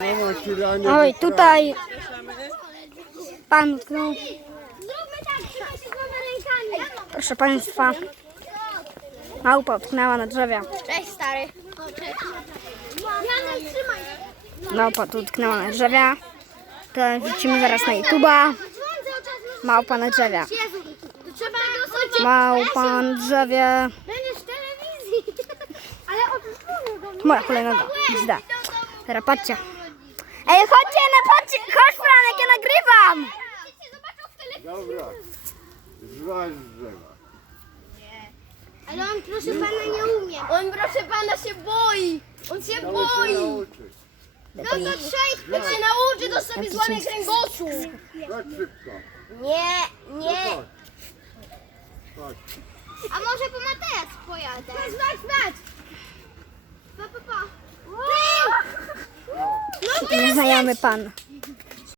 Oj, tutaj pan utknął. Proszę państwa, małpa utknęła na drzewie. Cześć stary. Małpa tu utknęła na drzewie. To wrzucimy zaraz na YouTube'a. Małpa na drzewie. Małpa na drzewie. Będziesz w telewizji. Ale od Moja kolejna gwiazda. Teraz patrzcie. Ej, chodźcie, patrzcie. Chodź Franek, ja nagrywam. Dobra, złaź z drzewa. Ale on proszę pana nie umie. On proszę pana się boi. On się boi. Nauczyć. No to trzej. Jak się nauczy, to sobie złamie kręgosłup. Chodź szybko. Nie. Chodź. A może po Mateusz pojadę? Patrz. Pa. Nieznajomy pan.